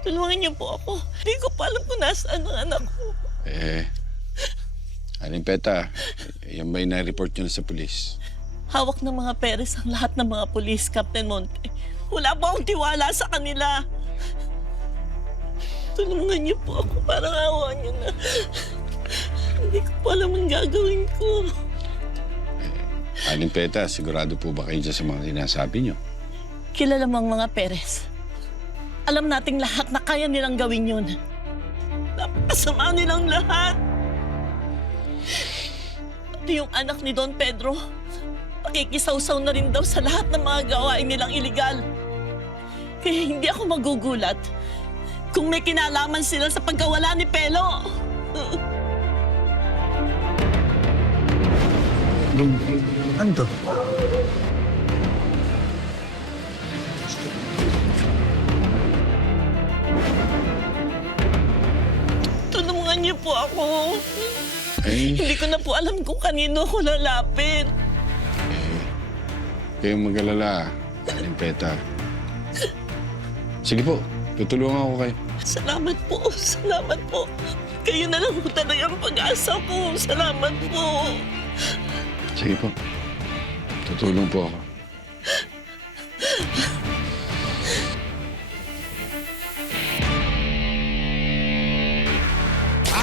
Tulungan niyo po ako. Hindi ko pa alam kung nasaan ang anak ko. Eh, Aling Peta, yan ba yung na-report nyo na sa polis? Hawak ng mga Perez ang lahat ng mga pulis, Captain Monte. Wala po akong tiwala sa kanila. Tulungan niyo po ako. Parang awa niyo na. Hindi ko po alam ang gagawin ko. Aling Peta, sigurado po ba kayo dyan sa mga sinasabi nyo? Kilala mo ang mga Perez. Alam nating lahat na kaya nilang gawin yun. Napakasama nilang lahat. Pati yung anak ni Don Pedro, pakikisawsaw na rin daw sa lahat ng mga gawain nilang iligal. Kaya hindi ako magugulat kung may kinalaman sila sa pagkawala ni Pelo. Ano to? Tulungan niyo po ako. Eh, Hindi ko na po alam kung kanino ako lalapit. kayong mag-alala, Aling Peta. Sige po, tutulungan ko kayo. Salamat po, salamat po. Kayo na lang po talaga ang pag-asa ko. Salamat po. Sige po. Tutulong po ako.